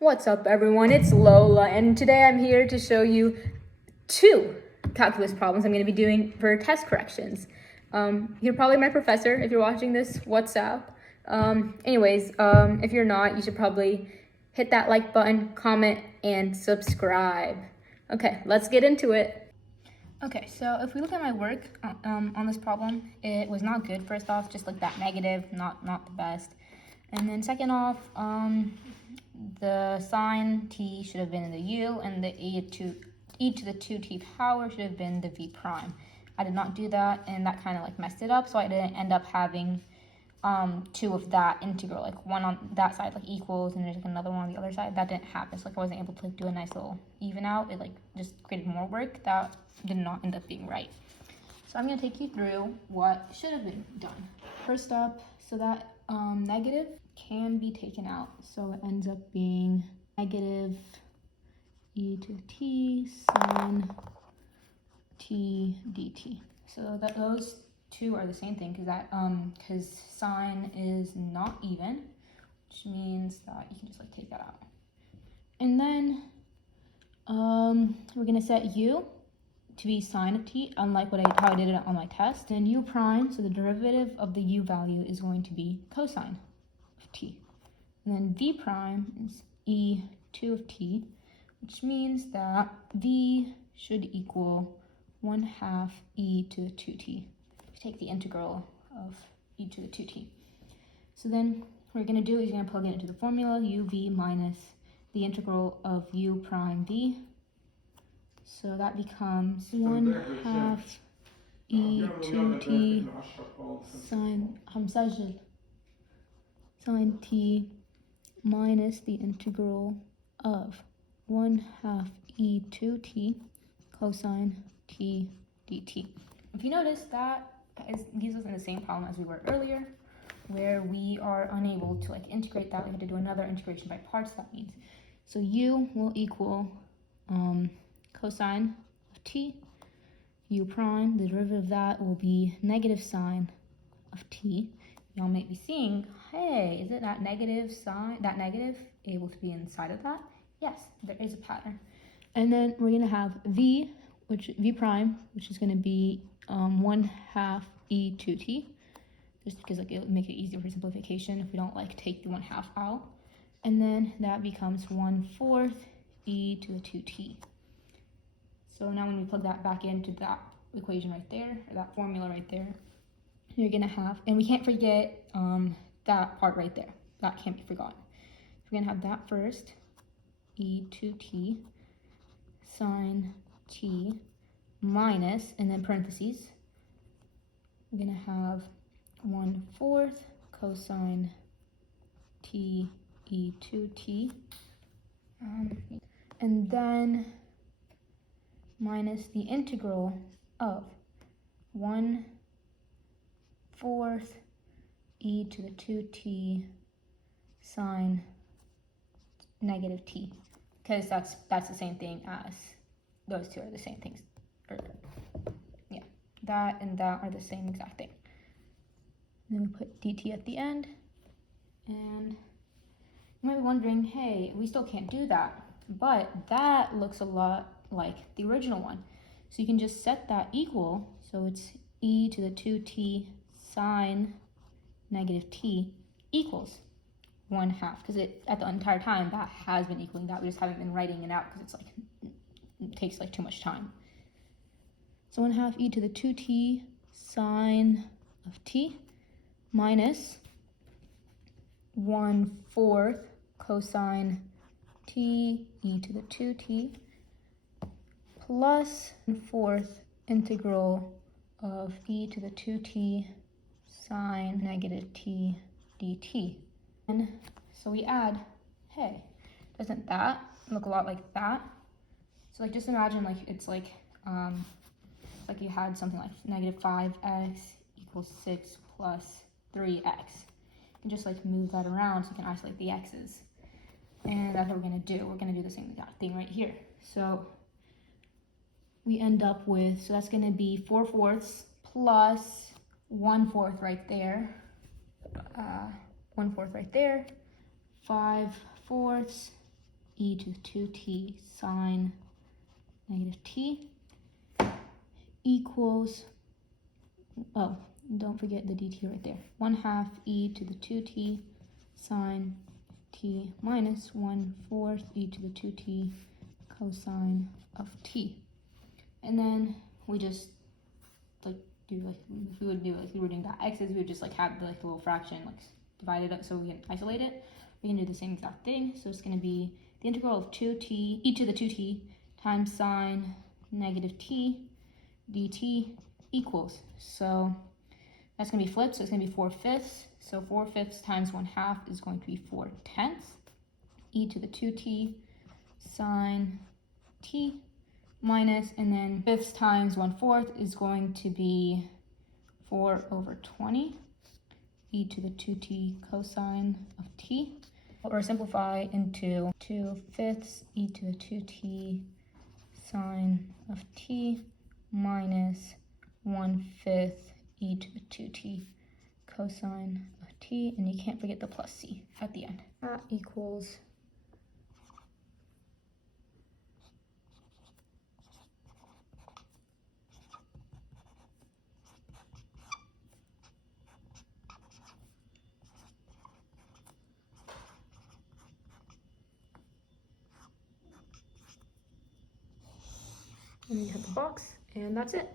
What's up, everyone? It's Lola, and today I'm here to show you two calculus problems I'm going to be doing for test corrections. You're probably my professor if you're watching this. What's up? If you're not, you should probably hit that like button, comment, and subscribe. Okay, let's get into it. Okay, so if we look at my work on this problem, it was not good. First off, just like that negative, not the best. And then second off, the sign t should have been in the u, and the e to the 2t power should have been the v prime. I did not do that, and that kind of like messed it up, so I didn't end up having two of that integral, like one on that side like equals, and there's like another one on the other side. That didn't happen, so like I wasn't able to like do a nice little even out. It like just created more work that did not end up being right. So I'm going to take you through what should have been done. First up, so that negative can be taken out. So it ends up being negative e to the t sine t dt. So that those two are the same thing because sine is not even, which means that you can just like take that out. And then we're going to set u to be sine of t, unlike how I did it on my test. And u prime, so the derivative of the u value is going to be cosine of t. And then v prime is e2 of t, which means that v should equal 1/2 e to the 2t. If you take the integral of e to the 2t. So then what we're going to do is you're going to plug it into the formula, uv minus the integral of u prime v. So that becomes 1/2 e2t sine t minus the integral of 1/2 e2t cosine t dt. If you notice, that gives us in the same problem as we were earlier, where we are unable to like integrate that. We had to do another integration by parts. That means so u will equal cosine of t, u prime, the derivative of that will be negative sine of t. Y'all may be seeing, hey, is it that negative sign, that negative able to be inside of that? Yes, there is a pattern. And then we're going to have v prime, which is going to be 1/2 e2t, just because like it'll make it easier for simplification if we don't like take the 1/2 out. And then that becomes 1/4 e to the 2t. So now when we plug that back into that equation right there, or that formula right there, you're going to have, and we can't forget that part right there. That can't be forgotten. We're going to have that first, e2t sine t minus, and then parentheses, we're going to have 1/4 cosine t e2t, and then minus the integral of 1/4 e to the 2t sine negative t, because that's the same thing as those two are the same things. Yeah, that and that are the same exact thing. And then we put dt at the end, and you might be wondering, hey, we still can't do that, but that looks a lot like the original one. So you can just set that equal, so it's e to the 2t sine negative t equals 1/2, because at the entire time that has been equaling that. We just haven't been writing it out because it's like it takes like too much time. So 1/2 e to the 2t sine of t minus 1/4 cosine t e to the 2t plus 1/4 integral of e to the 2t sine negative t dt. And so we add, hey, doesn't that look a lot like that? So like just imagine like it's like you had something like negative 5x equals 6 plus 3x. You can just like move that around so you can isolate the x's. And that's what we're going to do. We're going to do the same thing right here. So we end up with, so that's going to be 4/4 plus 1/4 right there. 1/4 right there. 5/4 e to the 2t sine negative t equals, oh, don't forget the dt right there, 1/2 e to the 2t sine t minus 1/4 e to the 2t cosine of t. And then we just like do like, if we would do like we were doing that x's, we would just like have the little fraction like divide it up so we can isolate it. We can do the same exact thing. So it's going to be the integral of 2t e to the 2t times sine negative t dt equals, so that's going to be flipped, so it's going to be 4/5. So 4/5 times 1/2 is going to be 4/10 e to the 2t sine t minus, and then 5 times 1/4 is going to be 4/20 e to the 2t cosine of t, or simplify into 2/5 e to the 2t sine of t minus 1/5 e to the 2t cosine of t, and you can't forget the plus c at the end. That equals and you have the box, and that's it.